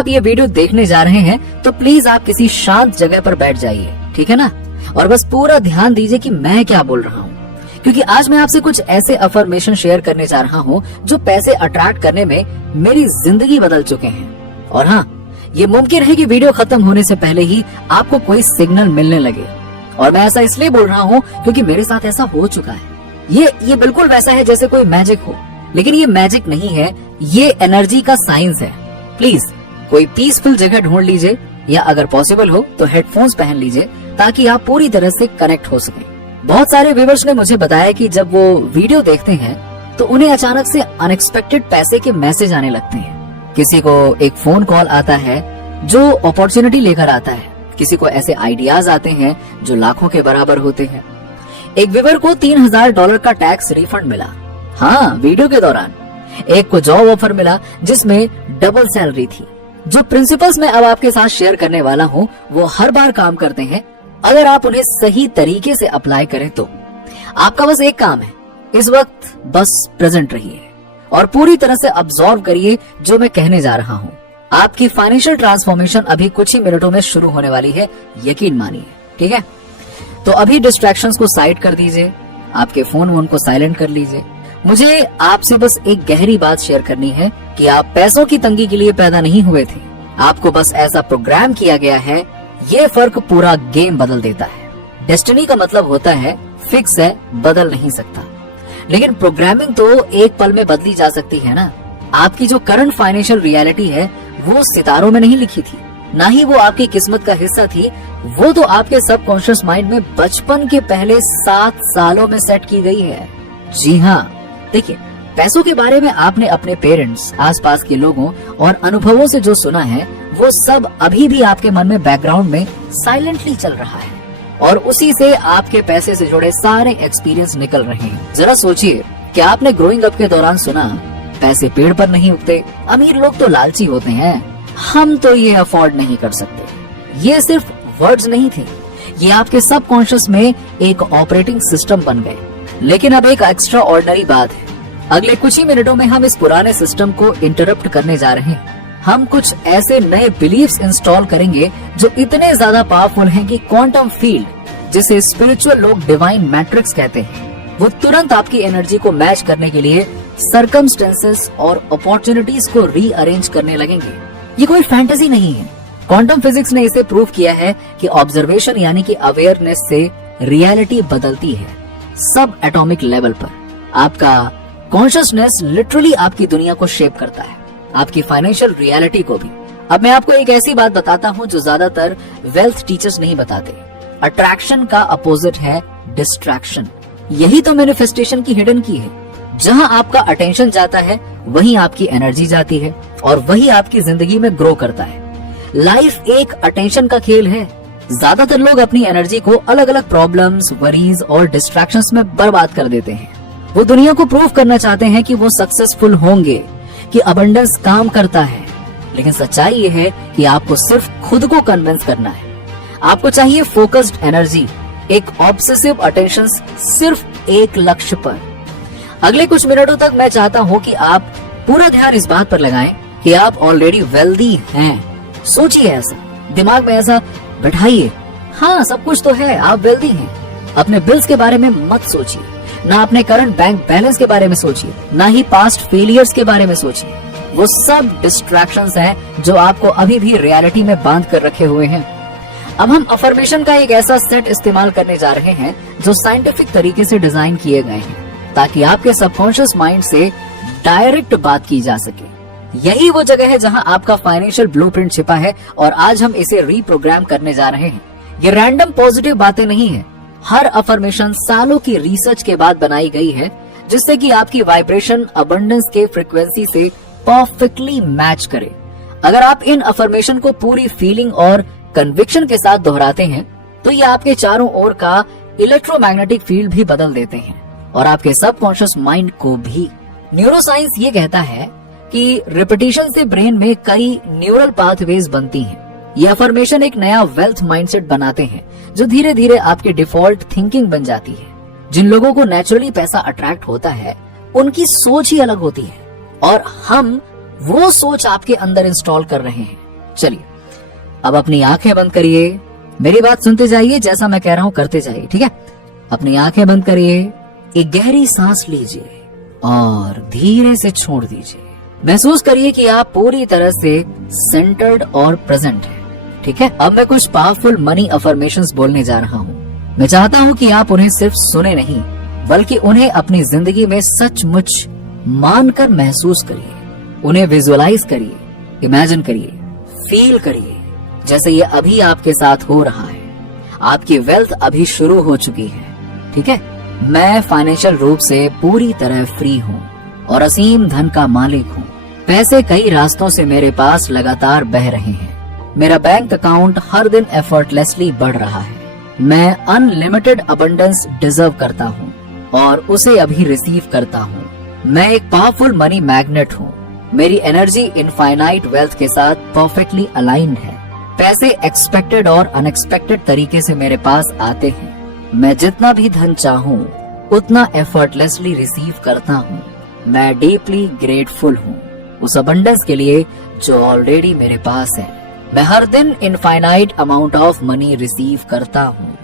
आप ये वीडियो देखने जा रहे हैं तो प्लीज आप किसी शांत जगह पर बैठ जाइए, ठीक है ना, और बस पूरा ध्यान दीजिए कि मैं क्या बोल रहा हूँ, क्योंकि आज मैं आपसे कुछ ऐसे अफर्मेशन शेयर करने जा रहा हूँ जो पैसे अट्रैक्ट करने में मेरी जिंदगी बदल चुके हैं। और हाँ, ये मुमकिन है कि वीडियो खत्म होने से पहले ही आपको कोई सिग्नल मिलने लगे। और मैं ऐसा इसलिए बोल रहा हूँ क्योंकि मेरे साथ ऐसा हो चुका है। ये बिल्कुल वैसा है जैसे कोई मैजिक हो, लेकिन ये मैजिक नहीं है, ये एनर्जी का साइंस है। प्लीज कोई पीसफुल जगह ढूंढ लीजिए, या अगर पॉसिबल हो तो हेडफोन्स पहन लीजिए ताकि आप पूरी तरह से कनेक्ट हो सके। बहुत सारे व्यूअर्स ने मुझे बताया कि जब वो वीडियो देखते हैं तो उन्हें अचानक से अनएक्सपेक्टेड पैसे के मैसेज आने लगते हैं। किसी को एक फोन कॉल आता है जो अपॉर्चुनिटी लेकर आता है, किसी को ऐसे आइडियाज आते हैं जो लाखों के बराबर होते हैं। एक व्यूअर को $3000 का टैक्स रिफंड मिला, हाँ, वीडियो के दौरान। एक को जॉब ऑफर मिला जिसमें डबल सैलरी थी। जो प्रिंसिपल्स मैं अब आपके साथ शेयर करने वाला हूँ वो हर बार काम करते हैं अगर आप उन्हें सही तरीके से अप्लाई करें तो। आपका बस एक काम है, इस वक्त बस प्रेजेंट रहिए और पूरी तरह से अब्सॉर्ब करिए जो मैं कहने जा रहा हूँ। आपकी फाइनेंशियल ट्रांसफॉर्मेशन अभी कुछ ही मिनटों में शुरू होने वाली है, यकीन मानिए, ठीक है। तो अभी डिस्ट्रैक्शंस को साइड कर दीजिए, आपके फोन को साइलेंट कर लीजिए। मुझे आपसे बस एक गहरी बात शेयर करनी है कि आप पैसों की तंगी के लिए पैदा नहीं हुए थे, आपको बस ऐसा प्रोग्राम किया गया है। ये फर्क पूरा गेम बदल देता है। डेस्टिनी का मतलब होता है फिक्स है, बदल नहीं सकता, लेकिन प्रोग्रामिंग तो एक पल में बदली जा सकती है ना। आपकी जो करंट फाइनेंशियल रियलिटी है वो सितारों में नहीं लिखी थी, ना ही वो आपकी किस्मत का हिस्सा थी, वो तो आपके सबकॉन्शियस माइंड में बचपन के पहले 7 सालों में सेट की गई है। जी हाँ, देखिए, पैसों के बारे में आपने अपने पेरेंट्स, आसपास के लोगों और अनुभवों से जो सुना है वो सब अभी भी आपके मन में बैकग्राउंड में साइलेंटली चल रहा है, और उसी से आपके पैसे से जुड़े सारे एक्सपीरियंस निकल रहे हैं। जरा सोचिए, क्या आपने ग्रोइंग अप के दौरान सुना पैसे पेड़ पर नहीं उगते, अमीर लोग तो लालची होते हैं, हम तो ये अफोर्ड नहीं कर सकते। ये सिर्फ वर्ड्स नहीं थे, ये आपके सबकॉन्शियस में एक ऑपरेटिंग सिस्टम बन गए। लेकिन अब एक एक्स्ट्रा ऑर्डिनरी बात है, अगले कुछ ही मिनटों में हम इस पुराने सिस्टम को इंटरप्ट करने जा रहे हैं। हम कुछ ऐसे नए बिलीफ्स इंस्टॉल करेंगे जो इतने ज्यादा पावरफुल हैं कि क्वांटम फील्ड, जिसे स्पिरिचुअल लोग डिवाइन मैट्रिक्स कहते हैं, वो तुरंत आपकी एनर्जी को मैच करने के लिए सर्कमस्टेंसेस और अपॉर्चुनिटीज को रीअरेंज करने लगेंगे। ये कोई फैंटेसी नहीं है, क्वांटम फिजिक्स ने इसे प्रूव किया है कि ऑब्जर्वेशन यानी कि अवेयरनेस से रियलिटी बदलती है। सब एटॉमिक लेवल पर आपका कॉन्शियसनेस लिटरली आपकी दुनिया को शेप करता है, आपकी फाइनेंशियल रियलिटी को भी। अब मैं आपको एक ऐसी बात बताता हूँ जो ज्यादातर वेल्थ टीचर्स नहीं बताते। अट्रैक्शन का अपोजिट है डिस्ट्रैक्शन। यही तो मैनिफेस्टेशन की हिडन की है। जहाँ आपका अटेंशन जाता है वहीं आपकी एनर्जी जाती है, और वही आपकी जिंदगी में ग्रो करता है। लाइफ एक अटेंशन का खेल है। ज्यादातर लोग अपनी एनर्जी को अलग अलग प्रॉब्लम्स, वरीज और डिस्ट्रैक्शंस में बर्बाद कर देते हैं। वो दुनिया को प्रूव करना चाहते हैं कि वो सक्सेसफुल होंगे, कि अबंडेंस काम करता है, लेकिन सच्चाई ये है कि आपको सिर्फ खुद को कन्विंस करना है। आपको चाहिए फोकस्ड एनर्जी, एक ऑब्सेसिव अटेंशन सिर्फ एक लक्ष्य पर। अगले कुछ मिनटों तक मैं चाहता हूँ कि आप पूरा ध्यान इस बात पर लगाएं कि आप ऑलरेडी वेल्दी हैं। सोचिए, ऐसा दिमाग में ऐसा बैठाइए, हाँ सब कुछ तो है, आप वेल्दी हैं। अपने बिल्स के बारे में मत सोचिए, ना अपने करंट बैंक बैलेंस के बारे में सोचिए, ना ही पास्ट फेलियर्स के बारे में सोचिए। वो सब डिस्ट्रैक्शंस हैं जो आपको अभी भी रियलिटी में बांध कर रखे हुए हैं। अब हम अफर्मेशन का एक ऐसा सेट इस्तेमाल करने जा रहे हैं जो साइंटिफिक तरीके से डिजाइन किए गए हैं, ताकि आपके सबकॉन्शियस माइंड से डायरेक्ट बात की जा सके। यही वो जगह है जहां आपका फाइनेंशियल ब्लूप्रिंट छिपा है, और आज हम इसे रीप्रोग्राम करने जा रहे हैं। ये रैंडम पॉजिटिव बातें नहीं है। हर अफर्मेशन सालों की रिसर्च के बाद बनाई गई है, जिससे कि आपकी वाइब्रेशन अबंडेंस के फ्रीक्वेंसी से परफेक्टली मैच करे। अगर आप इन अफर्मेशन को पूरी फीलिंग और कन्विक्शन के साथ दोहराते हैं तो ये आपके चारों ओर का इलेक्ट्रोमैग्नेटिक फील्ड भी बदल देते हैं, और आपके सबकॉन्शियस माइंड को भी। न्यूरोसाइंस ये कहता है कि रिपीटिशन से ब्रेन में कई न्यूरल पाथवेज बनती हैं। ये अफर्मेशन एक नया वेल्थ माइंडसेट बनाते हैं जो धीरे धीरे आपके डिफॉल्ट थिंकिंग बन जाती है। जिन लोगों को नेचुरली पैसा अट्रैक्ट होता है उनकी सोच ही अलग होती है, और हम वो सोच आपके अंदर इंस्टॉल कर रहे हैं। चलिए अब अपनी आंखें बंद करिए, मेरी बात सुनते जाइए, जैसा मैं कह रहा हूं करते जाइए, ठीक है। अपनी आंखें बंद करिए, एक गहरी सांस लीजिए और धीरे से छोड़ दीजिए। महसूस करिए कि आप पूरी तरह से सेंटर्ड और प्रेजेंट हैं, ठीक है। अब मैं कुछ पावरफुल मनी अफर्मेशंस बोलने जा रहा हूँ। मैं चाहता हूँ कि आप उन्हें सिर्फ सुने नहीं, बल्कि उन्हें अपनी जिंदगी में सचमुच मानकर महसूस करिए। उन्हें विजुअलाइज करिए, इमेजिन करिए, फील करिए जैसे ये अभी आपके साथ हो रहा है। आपकी वेल्थ अभी शुरू हो चुकी है, ठीक है। मैं फाइनेंशियल रूप से पूरी तरह फ्री हूँ और असीम धन का मालिक हूँ। पैसे कई रास्तों से मेरे पास लगातार बह रहे हैं। मेरा बैंक अकाउंट हर दिन एफर्टलेसली बढ़ रहा है। मैं अनलिमिटेड अबंडेंस डिजर्व करता हूँ और उसे अभी रिसीव करता हूँ। मैं एक पावरफुल मनी मैग्नेट हूँ। मेरी एनर्जी इनफाइनाइट वेल्थ के साथ परफेक्टली अलाइंड है। पैसे एक्सपेक्टेड और अनएक्सपेक्टेड तरीके से मेरे पास आते हैं। मैं जितना भी धन चाहूँ उतना एफर्टलेसली रिसीव करता हूँ। मैं डीपली ग्रेटफुल हूँ उस अबंडेंस के लिए जो ऑलरेडी मेरे पास है। मैं हर दिन infinite amount of money receive करता हूँ।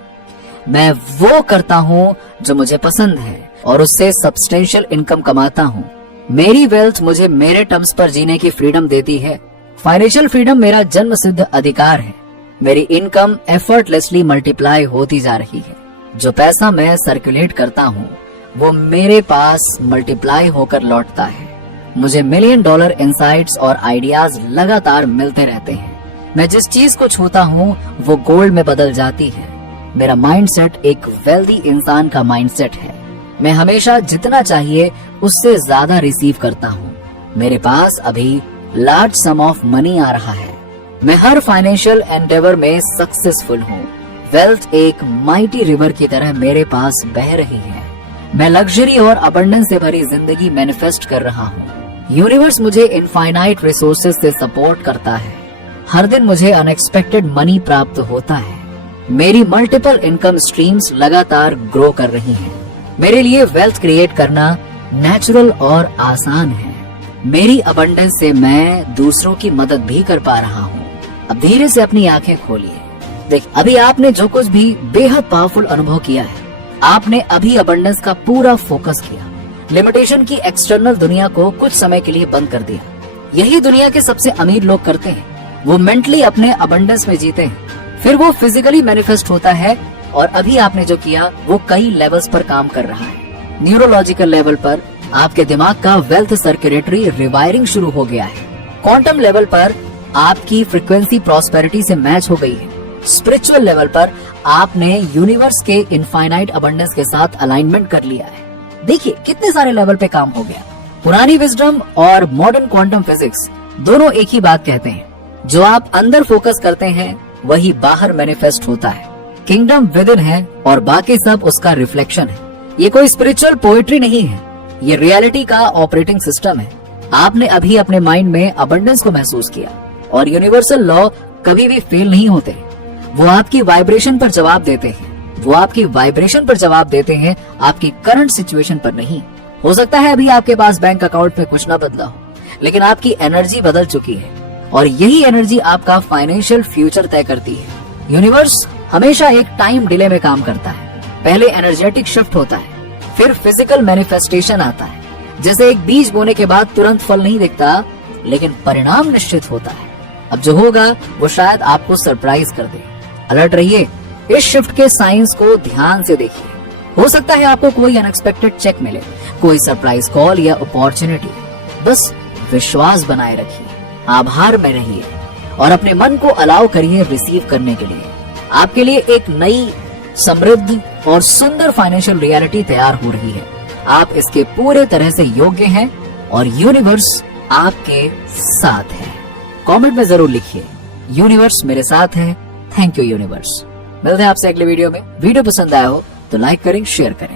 मैं वो करता हूँ जो मुझे पसंद है और उससे सब्सटेंशियल इनकम कमाता हूँ। मेरी वेल्थ मुझे मेरे टर्म्स पर जीने की फ्रीडम देती है। फाइनेंशियल फ्रीडम मेरा जन्म सिद्ध अधिकार है। मेरी इनकम एफर्टलेसली मल्टीप्लाई होती जा रही है। जो पैसा मैं सर्कुलेट करता हूँ वो मेरे पास मल्टीप्लाई होकर लौटता है। मुझे $1 मिलियन इंसाइट्स और आइडियाज लगातार मिलते रहते हैं। मैं जिस चीज को छूता हूँ वो गोल्ड में बदल जाती है। मेरा माइंडसेट एक वेल्दी इंसान का माइंडसेट है। मैं हमेशा जितना चाहिए उससे ज्यादा रिसीव करता हूँ। मेरे पास अभी लार्ज सम ऑफ मनी आ रहा है। मैं हर फाइनेंशियल एंडेवर में सक्सेसफुल हूँ। वेल्थ एक माइटी रिवर की तरह मेरे पास बह रही है। मैं लग्जरी और अबंडेंस से भरी जिंदगी मैनिफेस्ट कर रहा हूँ। यूनिवर्स मुझे इनफाइनाइट रिसोर्सेज से सपोर्ट करता है। हर दिन मुझे अनएक्सपेक्टेड मनी प्राप्त होता है। मेरी मल्टीपल इनकम स्ट्रीम्स लगातार ग्रो कर रही हैं। मेरे लिए वेल्थ क्रिएट करना नेचुरल और आसान है। मेरी अबंडेंस से मैं दूसरों की मदद भी कर पा रहा हूँ। अब धीरे से अपनी आंखें खोलिए। देख, अभी आपने जो कुछ भी बेहद पावरफुल अनुभव किया है, आपने अभी अबंडेंस का पूरा फोकस किया। लिमिटेशन की एक्सटर्नल दुनिया को कुछ समय के लिए बंद कर दिया। यही दुनिया के सबसे अमीर लोग करते हैं। वो मेंटली अपने अबंडेंस में जीते हैं, फिर वो फिजिकली मैनिफेस्ट होता है। और अभी आपने जो किया वो कई लेवल्स पर काम कर रहा है। न्यूरोलॉजिकल लेवल पर आपके दिमाग का वेल्थ सर्कुलेटरी रिवायरिंग शुरू हो गया है। क्वांटम लेवल पर आपकी फ्रीक्वेंसी प्रॉस्पेरिटी से मैच हो गई है। स्पिरिचुअल लेवल पर आपने यूनिवर्स के इनफाइनाइट अबंडेंस के साथ अलाइनमेंट कर लिया है। देखिए कितने सारे लेवल पे काम हो गया। पुरानी विजडम और मॉडर्न क्वांटम फिजिक्स दोनों एक ही बात कहते हैं, जो आप अंदर फोकस करते हैं वही बाहर मैनिफेस्ट होता है। किंगडम विद इन है और बाकी सब उसका रिफ्लेक्शन है। ये कोई स्पिरिचुअल पोएट्री नहीं है, ये रियलिटी का ऑपरेटिंग सिस्टम है। आपने अभी अपने माइंड में अबंडेंस को महसूस किया और यूनिवर्सल लॉ कभी भी फेल नहीं होते। वो आपकी वाइब्रेशन पर जवाब देते हैं। वो आपकी वाइब्रेशन पर जवाब देते हैं, आपकी करंट सिचुएशन पर नहीं। हो सकता है अभी आपके पास बैंक अकाउंट में कुछ ना बदला हो, लेकिन आपकी एनर्जी बदल चुकी है और यही एनर्जी आपका फाइनेंशियल फ्यूचर तय करती है। यूनिवर्स हमेशा एक टाइम डिले में काम करता है। पहले एनर्जेटिक शिफ्ट होता है, फिर फिजिकल मैनिफेस्टेशन आता है। जैसे एक बीज बोने के बाद तुरंत फल नहीं दिखता, लेकिन परिणाम निश्चित होता है। अब जो होगा वो शायद आपको सरप्राइज कर दे। अलर्ट रहिए, इस शिफ्ट के साइंस को ध्यान से देखिए। हो सकता है आपको कोई अनएक्सपेक्टेड चेक मिले, कोई सरप्राइज कॉल या अपॉर्चुनिटी। बस विश्वास बनाए रखिए, आभार में रहिए और अपने मन को अलाउ करिए रिसीव करने के लिए। आपके लिए एक नई, समृद्ध और सुंदर फाइनेंशियल रियलिटी तैयार हो रही है। आप इसके पूरे तरह से योग्य हैं और यूनिवर्स आपके साथ है। कमेंट में जरूर लिखिए, यूनिवर्स मेरे साथ है। Thank you universe. मिलते हैं आपसे अगले वीडियो में। वीडियो पसंद आया हो तो लाइक करें, शेयर करें।